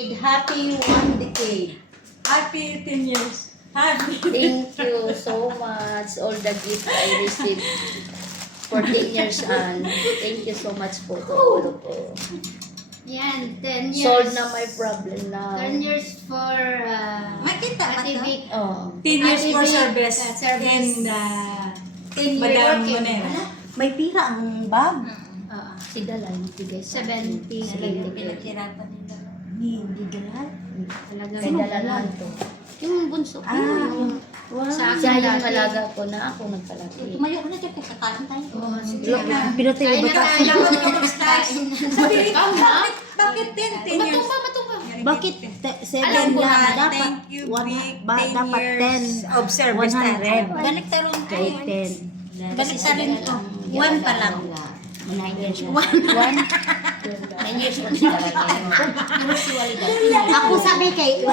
Happy one decade. Happy 10 years. Happy. Thank you so much. All the gifts I received for 10 years and thank you so much po to all po. Yan, 10 years. Solved na my problem na. 10 years for Makita ba Ate to? Vic. Oh. 10 years for Happy service. service. And 10 years Madam working. Monera. May pira ang bag. Oo. Si Dalal, nagbigay sa 70. Pinaghirapan nila. Hindi dalal. Talagang Kay Dalal to. yung bunso. Yung... Wow. Sa akin Siya yung dati. alaga ko na ako nagpalaki. Tumayo ka na dyan. Kakain tayo. Oo, sige na. Pinatay Kain ba na ka? tayo. Sabi, bakit 10 years? Matumba. Bakit Alam 7 ko lang? na, Dapat thank you, Vic. 10 dapat years 10. of service. 100. Balik taron Kay 10. Balik ta rin ko. 1 pa lang. 9 years. 9 years. 9 years. Ako sabi kay